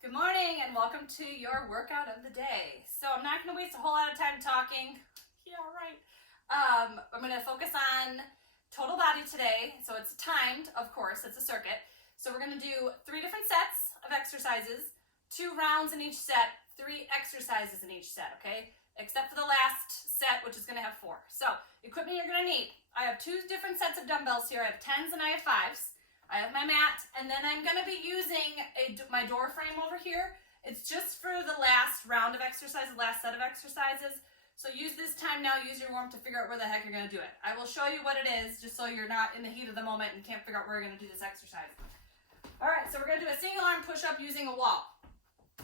Good morning and welcome to your workout of the day. So I'm not going to waste a whole lot of time talking. Yeah, right. I'm going to focus on total body today. So it's timed, of course, it's a circuit. So we're going to do 3 different sets of exercises, 2 rounds in each set, 3 exercises in each set, okay? Except for the last set, which is going to have 4. So equipment you're going to need. I have 2 different sets of dumbbells here. I have 10s and I have 5s. I have my mat, and then I'm going to be using my door frame over here. It's just for the last round of exercises, last set of exercises. So use this time now, use your warmth to figure out where the heck you're going to do it. I will show you what it is, just so you're not in the heat of the moment and can't figure out where you're going to do this exercise. All right, so we're going to do a single arm push-up using a wall.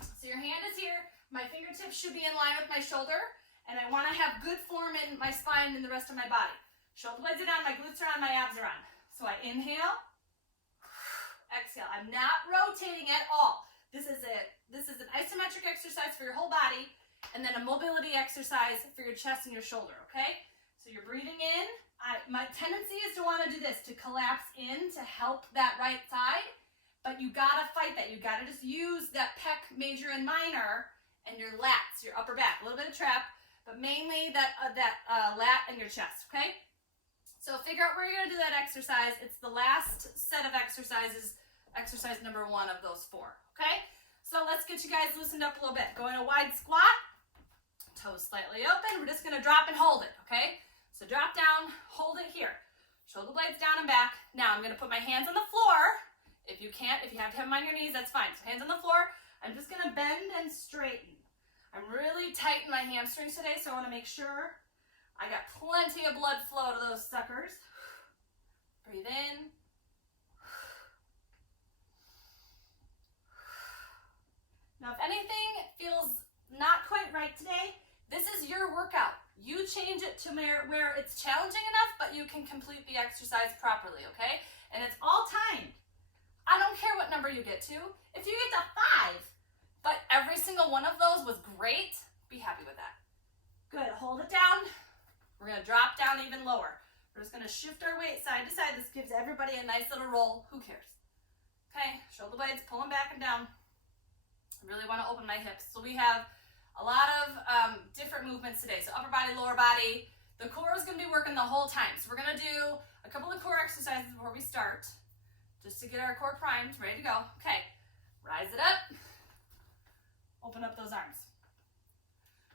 So your hand is here. My fingertips should be in line with my shoulder, and I want to have good form in my spine and the rest of my body. Shoulder blades are down, my glutes are on, my abs are on. So I inhale. Exhale. I'm not rotating at all. This is an isometric exercise for your whole body, and then a mobility exercise for your chest and your shoulder, okay? So you're breathing in. My tendency is to want to do this, to collapse in to help that right side, but you gotta fight that. You gotta just use that pec major and minor and your lats, your upper back, a little bit of trap, but mainly that lat and your chest, okay? So figure out where you're going to do that exercise. It's the last set of exercises, exercise number 1 of those 4, okay? So let's get you guys loosened up a little bit. Go in a wide squat, toes slightly open. We're just going to drop and hold it, okay? So drop down, hold it here. Shoulder blades down and back. Now I'm going to put my hands on the floor. If you have to have them on your knees, that's fine. So hands on the floor. I'm just going to bend and straighten. I'm really tight in my hamstrings today, so I want to make sure I got plenty of blood flow to those suckers. Breathe in. Now, if anything feels not quite right today, this is your workout. You change it to where it's challenging enough, but you can complete the exercise properly, okay? And it's all timed. I don't care what number you get to. If you get to 5, but every single one of those was great, be happy with that. Good. Hold it down. We're going to drop down even lower. We're just going to shift our weight side to side. This gives everybody a nice little roll. Who cares? Okay, shoulder blades, pull them back and down. I really want to open my hips. So we have a lot of different movements today. So upper body, lower body. The core is going to be working the whole time. So we're going to do a couple of core exercises before we start, just to get our core primed, ready to go. Okay, rise it up. Open up those arms.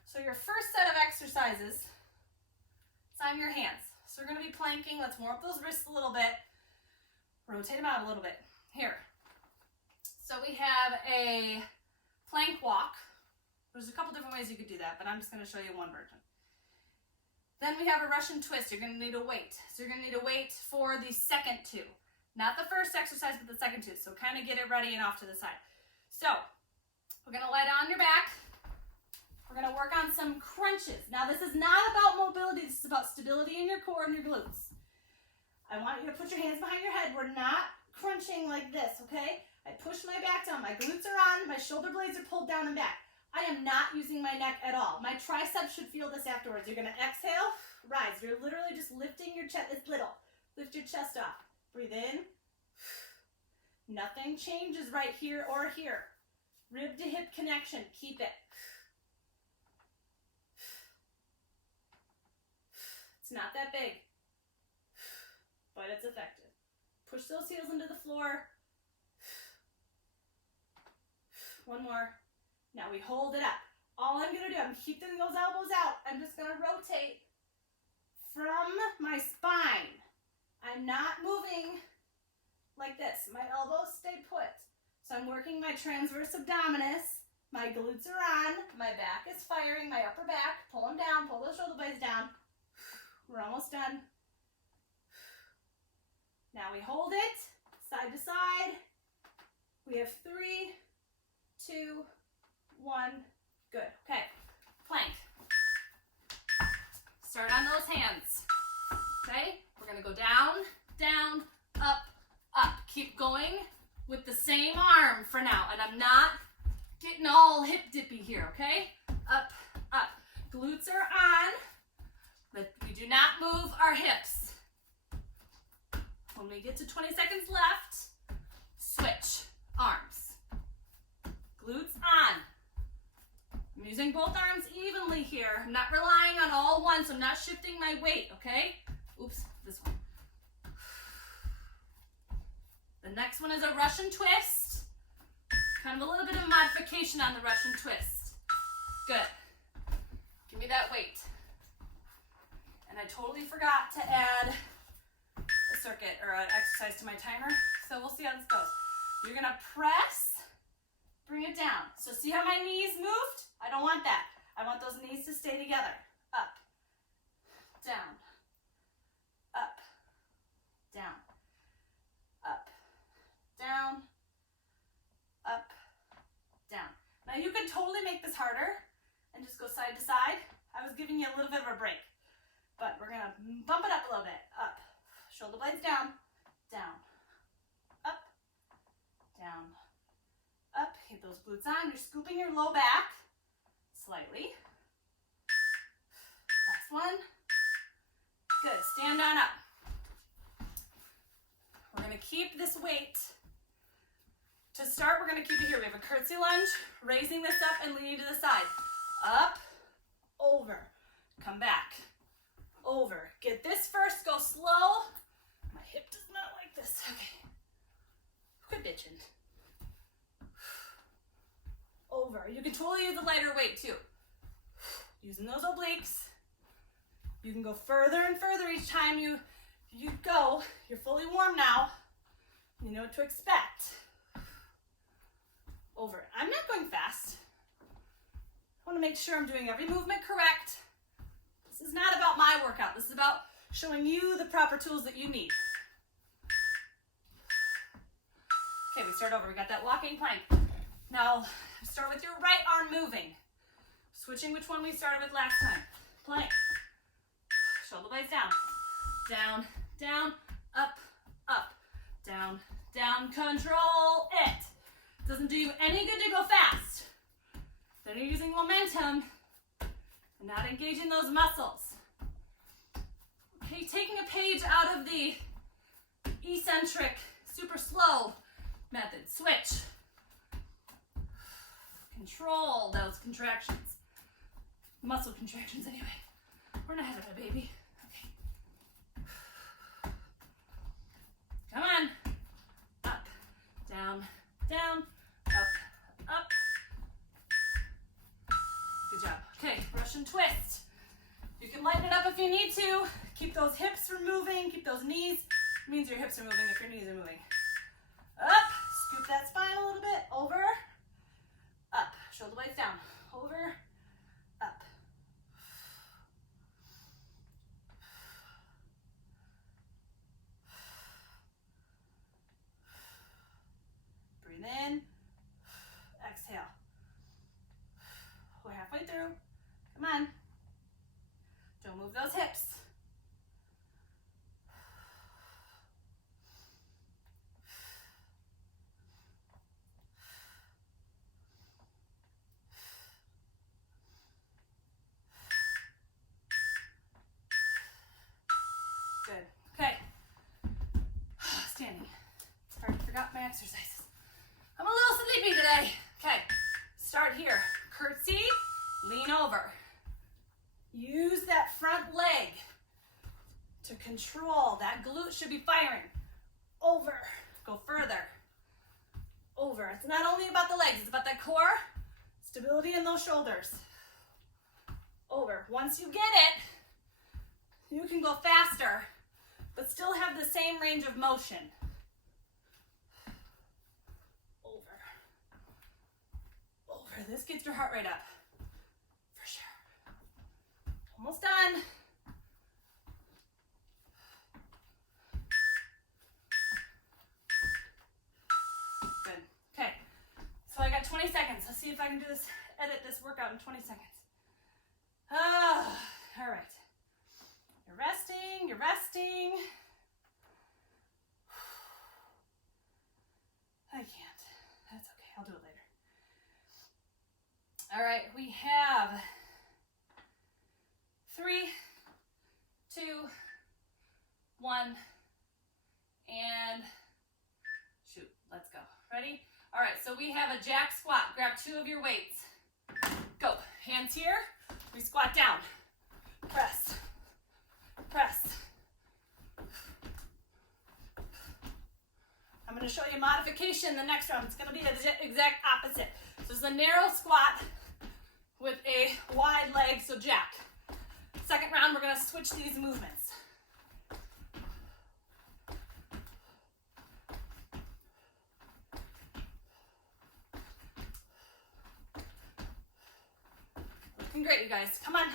So your first set of exercises, on your hands. So we're going to be planking. Let's warm up those wrists a little bit. Rotate them out a little bit. Here. So we have a plank walk. There's a couple different ways you could do that, but I'm just going to show you one version. Then we have a Russian twist. You're going to need a weight. So you're going to need a weight for the second 2. Not the first exercise, but the second 2. So kind of get it ready and off to the side. So we're going to lie down on your back. We're going to work on some crunches. Now, this is not about mobility. This is about stability in your core and your glutes. I want you to put your hands behind your head. We're not crunching like this, okay? I push my back down. My glutes are on. My shoulder blades are pulled down and back. I am not using my neck at all. My triceps should feel this afterwards. You're going to exhale, rise. You're literally just lifting your chest. It's little. Lift your chest up. Breathe in. Nothing changes right here or here. Rib to hip connection. Keep it. Not that big, but it's effective. Push those heels into the floor. One more. Now we hold it up. All I'm going to do, I'm keeping those elbows out. I'm just going to rotate from my spine. I'm not moving like this. My elbows stay put. So I'm working my transverse abdominis. My glutes are on. My back is firing. My upper back. Pull them down. Pull those shoulder blades down. We're almost done. Now we hold it side to side. We have 3, 2, 1. Good. Okay. Plank. Start on those hands. Okay? We're going to go down, down, up, up. Keep going with the same arm for now. And I'm not getting all hip dippy here, okay? Up, up. Glutes are on. But we do not move our hips. When we get to 20 seconds left, switch arms. Glutes using both arms evenly here. I'm not relying on all one, so I'm not shifting my weight, okay? Oops, this one. The next one is a Russian twist. Kind of a little bit of a modification on the Russian twist. Good. Give me that weight. And I totally forgot to add a circuit or an exercise to my timer, so we'll see how this goes. You're gonna press, bring it down. So see how my knees moved? I don't want that. I want those knees to stay together. Up, down, up, down, up, down, up, down. Now you can totally make this harder and just go side to side. I was giving you a little bit of a break, but we're gonna bump it up a little bit. Up, shoulder blades down, down, up, down, up. Keep those glutes on. You're scooping your low back slightly. Last one. Good. Stand on up. We're going to keep this weight. To start, we're going to keep it here. We have a curtsy lunge, raising this up and leaning to the side. Up, over, come back, over. Get this first. Go slow. My hip does not like this. Okay. Quit bitching. Over. You can totally use a lighter weight too. Using those obliques. You can go further and further each time you go. You're fully warm now. You know what to expect. Over. I'm not going fast. I want to make sure I'm doing every movement correct. This is not about my workout. This is about showing you the proper tools that you need. Okay, we start over. We got that walking plank. Now, start with your right arm moving. Switching which one we started with last time. Plank. Shoulder blades down. Down, down, up, up. Down, down. Control it. Doesn't do you any good to go fast. Then you're using momentum and not engaging those muscles. Okay, taking a page out of the eccentric, super slow method. Switch. Control those contractions. Muscle contractions anyway. We're not having a baby. Okay. Come on. Up, down, down, up, up. Good job. Okay, Russian twist. You can lighten it up if you need to. Keep those hips from moving. Keep those knees. It means your hips are moving if your knees are moving. Up. Scoop that spine a little bit. Over. Up. Shoulder blades down. Over. Up. Breathe in. Exhale. We're halfway through. Come on. Don't move those hips. Good. Okay. Standing. Sorry, I forgot my exercises. I'm a little sleepy today. Okay. Start here. Curtsy, lean over. Use that front leg to control. That glute should be firing. Over. Go further. Over. It's not only about the legs, it's about that core, stability in those shoulders. Over. Once you get it, you can go faster, but still have the same range of motion. Over. Over. This gets your heart rate up. For sure. Almost done. Good. Okay. So I got 20 seconds. Let's see if I can do this, edit this workout in 20 seconds. All right. You're resting, you're resting. I can't. That's okay. I'll do it later. All right. We have 3, 2, 1, and shoot. Let's go. Ready? All right. So we have a jack squat. Grab 2 of your weights. Go. Hands here, we squat down. Press, press. I'm going to show you modification the next round. It's going to be the exact opposite. So it's a narrow squat with a wide leg, so jack. Second round, we're going to switch these movements. Looking great, you guys. Come on.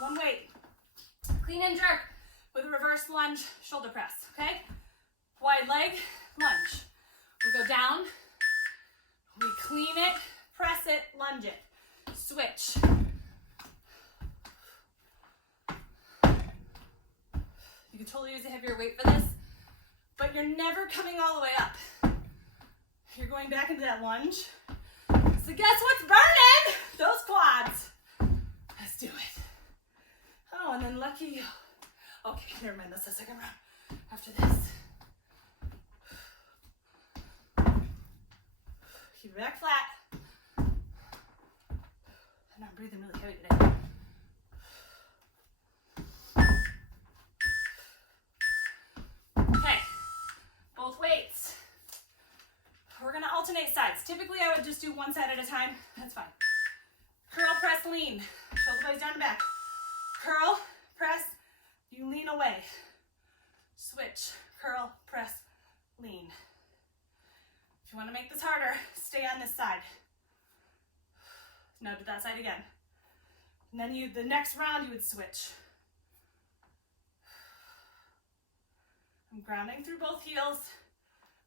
One weight. Clean and jerk with a reverse lunge shoulder press, okay? Wide leg, lunge. We go down, we clean it, press it, lunge it. Switch. You can totally use a heavier weight for this, but you're never coming all the way up. You're going back into that lunge. So guess what's burning? Those quads. Let's do it. Oh, and then lucky you. Okay, never mind, that's the second round. After this. Keep it back flat. And I'm breathing really heavy today. Okay, both weights. We're gonna alternate sides. Typically I would just do one side at a time. That's fine. Curl, press, lean. Shoulder blades down and back. Curl, press, you lean away. Switch, curl, press, lean. If you want to make this harder, stay on this side. Now do that side again. And then the next round you would switch. I'm grounding through both heels.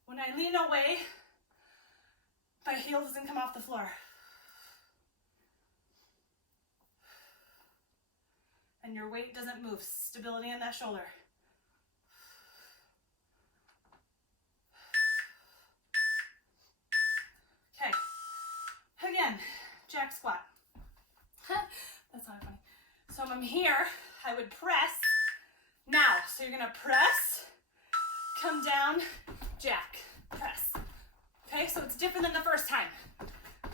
When I lean away, my heel doesn't come off the floor. And your weight doesn't move. Stability in that shoulder. Okay. Again, jack squat. That's not funny. So when I'm here, I would press now. So you're gonna press, come down, jack, press. Okay, so it's different than the first time.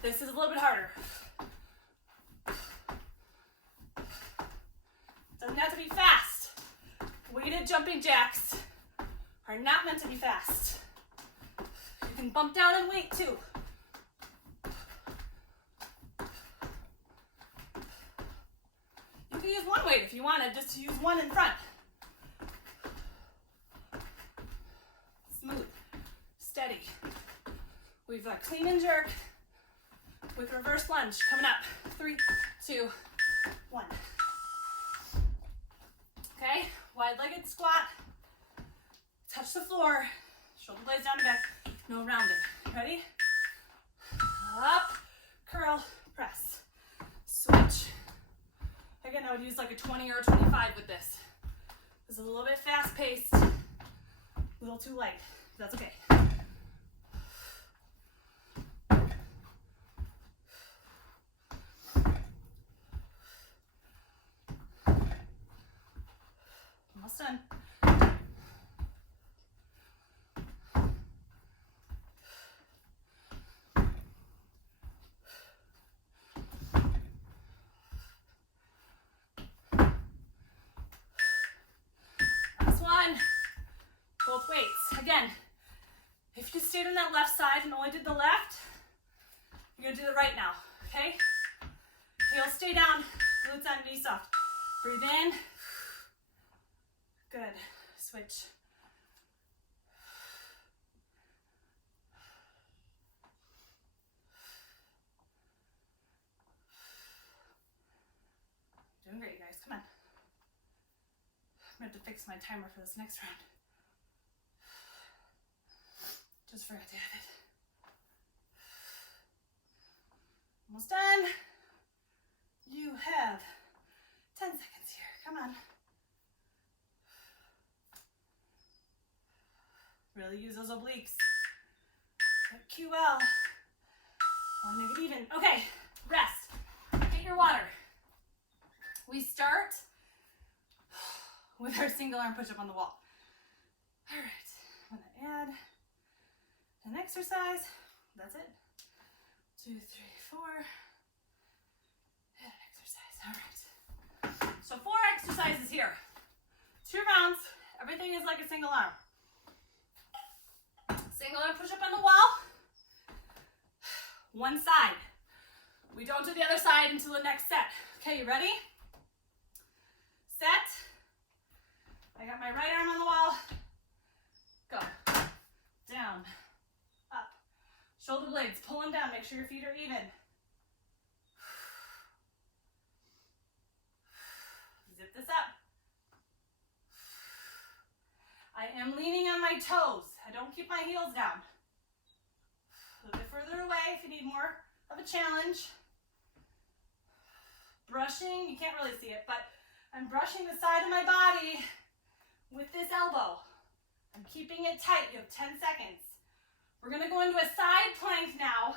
This is a little bit harder. Doesn't have to be fast. Weighted jumping jacks are not meant to be fast. You can bump down in weight too. You can use one weight if you wanted, just to use one in front. Smooth, steady. We've got clean and jerk with reverse lunge coming up. 3, 2, 1. Okay, wide-legged squat. Touch the floor. Shoulder blades down and back. No rounding. Ready? Up, curl, press. Switch. Again, I would use like a 20 or a 25 with this. This is a little bit fast-paced, a little too light. That's okay. Almost done. Last one. Both weights. Again, if you stayed on that left side and only did the left, you're gonna do the right now, okay? Heels stay down, glutes on, knees soft. Breathe in. Good. Switch. Doing great, you guys. Come on. I'm going to have to fix my timer for this next round. Just forgot to add it. Almost done. You have 10 seconds here. Come on. Really use those obliques. That QL. I want to make it even. Okay, rest. Get your water. We start with our single arm push-up on the wall. All right, I'm gonna add an exercise. That's it. 2, 3, 4. Add an exercise. All right. So 4 exercises here. 2 rounds. Everything is like a single arm. Single arm push up on the wall. One side. We don't do the other side until the next set. Okay, you ready? Set. I got my right arm on the wall. Go. Down. Up. Shoulder blades, pull them down. Make sure your feet are even. Zip this up. I am leaning on my toes. I don't keep my heels down. A little bit further away if you need more of a challenge. Brushing, you can't really see it, but I'm brushing the side of my body with this elbow. I'm keeping it tight. You have 10 seconds. We're going to go into a side plank now.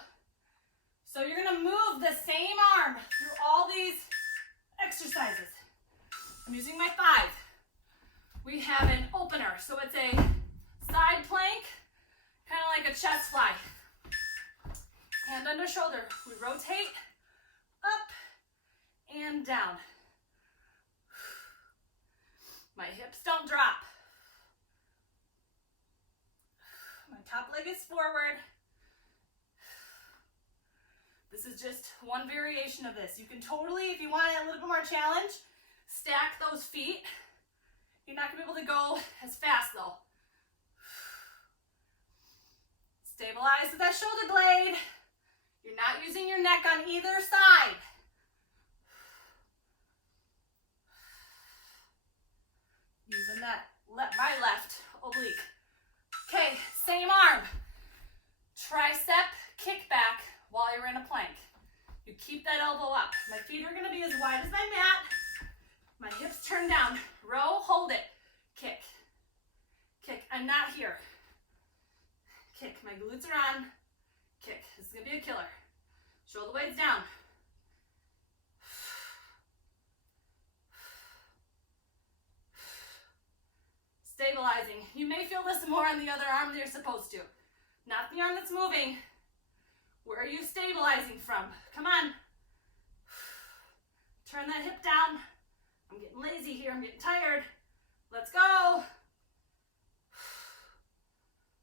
So you're going to move the same arm through all these exercises. I'm using my 5. We have an opener. So it's a side plank, kind of like a chest fly. Hand under shoulder. We rotate up and down. My hips don't drop. My top leg is forward. This is just one variation of this. You can totally, if you want a little bit more challenge, stack those feet. You're not going to be able to go as fast though. Stabilize with that shoulder blade. You're not using your neck on either side. Using that my left oblique. Okay, same arm. Tricep kick back while you're in a plank. You keep that elbow up. My feet are going to be as wide as my mat. My hips turn down. Row, hold it. Kick. Kick. I'm not here. Kick. My glutes are on. Kick. This is going to be a killer. Shoulder blades down. Stabilizing. You may feel this more on the other arm than you're supposed to. Not the arm that's moving. Where are you stabilizing from? Come on. Turn that hip down. I'm getting lazy here. I'm getting tired. Let's go.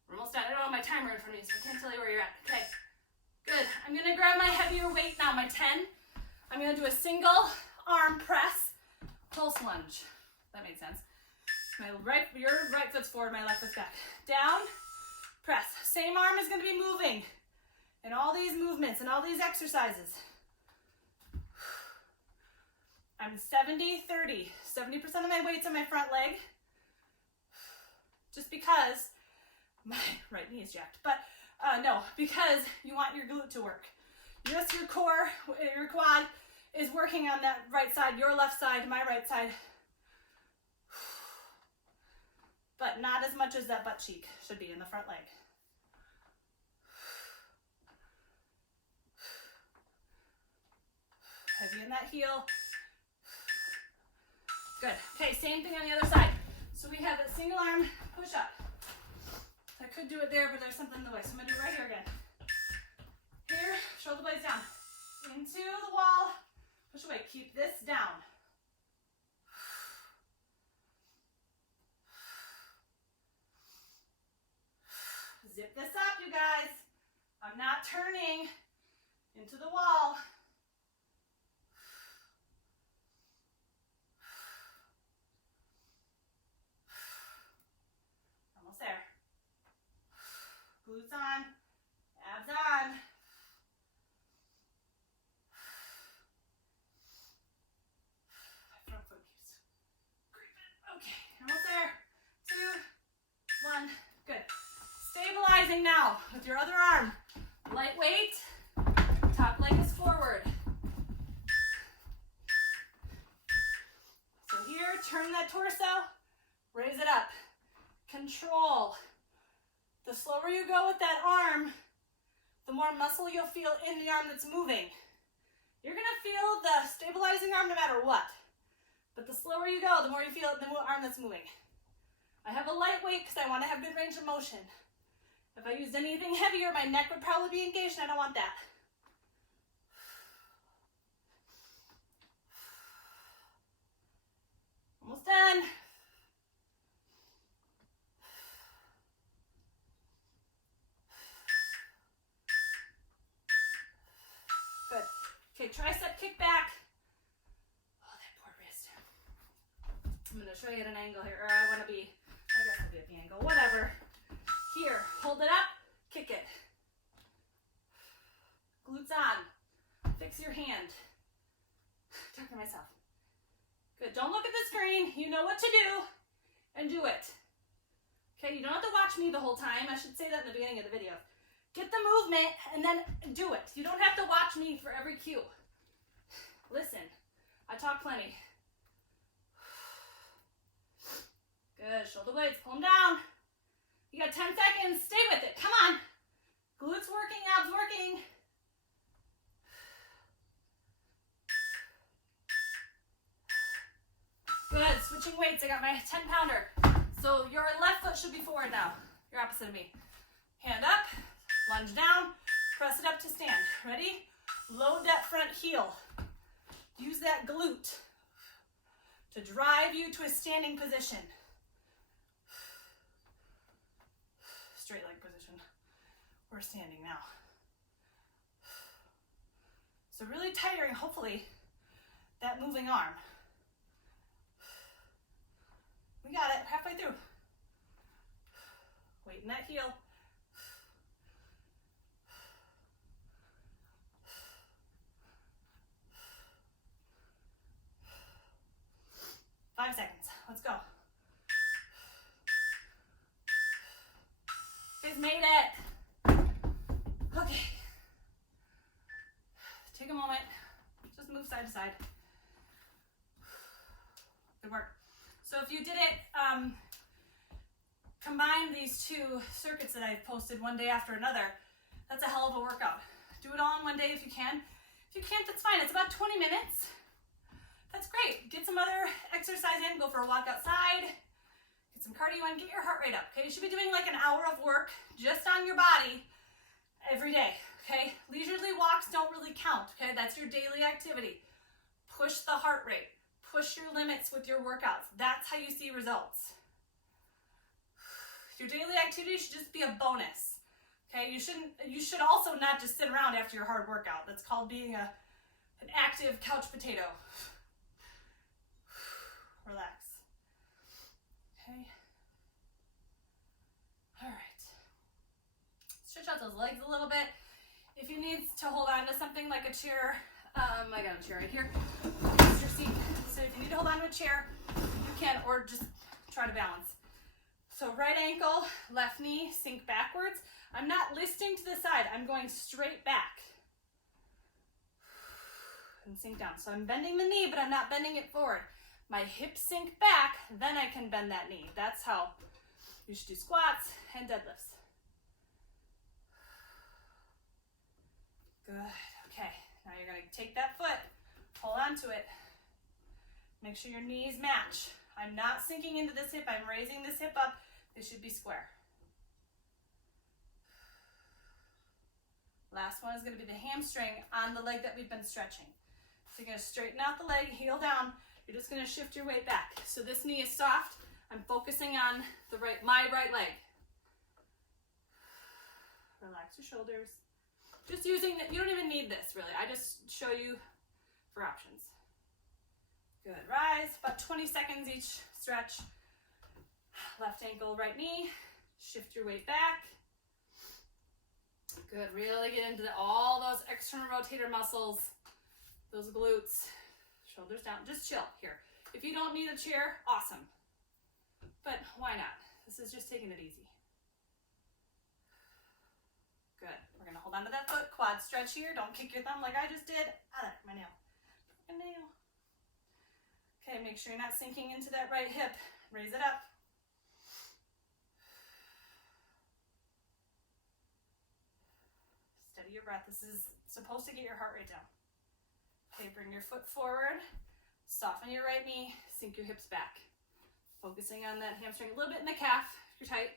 We're almost done. I don't have my timer in front of me, so I can't tell you where you're at. Okay. Good. I'm going to grab my heavier weight now, my 10. I'm going to do a single arm press pulse lunge. That made sense. Your right foot's forward, my left foot's back. Down, press. Same arm is going to be moving in all these movements and all these exercises. I'm 70-30. 70% of my weight's on my front leg. Just because my right knee is jacked. But no, because you want your glute to work. Yes, your core, your quad is working on that right side, your left side, my right side. But not as much as that butt cheek should be in the front leg. Heavy in that heel. Good. Okay, same thing on the other side. So we have a single arm push up. I could do it there, but there's something in the way. So I'm going to do it right here again. Here, shoulder blades down. Into the wall. Push away. Keep this down. Zip this up, you guys. I'm not turning into the wall. Almost there. Glutes on, abs on. My front foot keeps creeping. Okay, almost there. 2, 1, good. Stabilizing now with your other arm. Lightweight, top leg is forward. So here, turn that torso, raise it up. Control. The slower you go with that arm, the more muscle you'll feel in the arm that's moving. You're gonna feel the stabilizing arm no matter what. But the slower you go, the more you feel the more arm that's moving. I have a light weight because I want to have good range of motion. If I used anything heavier, my neck would probably be engaged, and I don't want that. Almost done. Good. Okay, tricep kick back. Oh, that poor wrist. I'm going to show you at an angle here, or I want to be, I guess I'll be at the angle, whatever. Here, hold it up, kick it. Glutes on. Fix your hand. Talking to myself. Good, don't look at the screen. You know what to do, and do it. Okay, you don't have to watch me the whole time. I should say that in the beginning of the video. Get the movement, and then do it. You don't have to watch me for every cue. Listen, I talk plenty. Good, shoulder blades, pull them down. You got 10 seconds, stay with it, come on. Glutes working, abs working. Good, switching weights, I got my 10-pounder. So your left foot should be forward now. You're opposite of me. Hand up, lunge down, press it up to stand. Ready? Load that front heel. Use that glute to drive you to a standing position. Straight leg position. We're standing now. So really tiring, hopefully, that moving arm. We got it, halfway through. Weight in that heel. Five seconds, let's go. You guys made it. Okay. Take a moment, just move side to side. Good work. So if you didn't combine these two circuits that I've posted one day after another, that's a hell of a workout. Do it all in one day if you can. If you can't, that's fine. It's about 20 minutes. That's great. Get some other exercise in. Go for a walk outside. Get some cardio in. Get your heart rate up. Okay, you should be doing like an hour of work just on your body every day. Okay, leisurely walks don't really count. Okay, that's your daily activity. Push the heart rate. Push your limits with your workouts. That's how you see results. Your daily activity should just be a bonus. Okay, you should also not just sit around after your hard workout. That's called being an active couch potato. Relax. Okay. All right. Stretch out those legs a little bit. If you need to hold on to something like a chair, I got a chair right here. It's your seat. So if you need to hold on to a chair, you can, or just try to balance. So right ankle, left knee, sink backwards. I'm not listing to the side. I'm going straight back. And sink down. So I'm bending the knee, but I'm not bending it forward. My hips sink back, then I can bend that knee. That's how you should do squats and deadlifts. Good. Okay. Now you're going to take that foot, hold on to it. Make sure your knees match. I'm not sinking into this hip. I'm raising this hip up. This should be square. Last one is going to be the hamstring on the leg that we've been stretching. So you're going to straighten out the leg, heel down. You're just going to shift your weight back. So this knee is soft. I'm focusing on my right leg. Relax your shoulders. Just using that, you don't even need this really. I just show you for options. Good, rise, about 20 seconds each stretch. Left ankle, right knee. Shift your weight back. Good, really get into all those external rotator muscles, those glutes. Shoulders down, just chill here. If you don't need a chair, awesome. But why not? This is just taking it easy. Good, we're gonna hold on to that foot, quad stretch here. Don't kick your thumb like I just did. Ah, my nail, broken nail. Okay, make sure you're not sinking into that right hip. Raise it up. Steady your breath. This is supposed to get your heart rate down. Okay, bring your foot forward. Soften your right knee. Sink your hips back. Focusing on that hamstring, a little bit in the calf, if you're tight.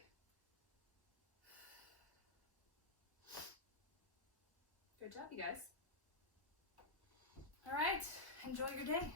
Good job, you guys. All right, enjoy your day.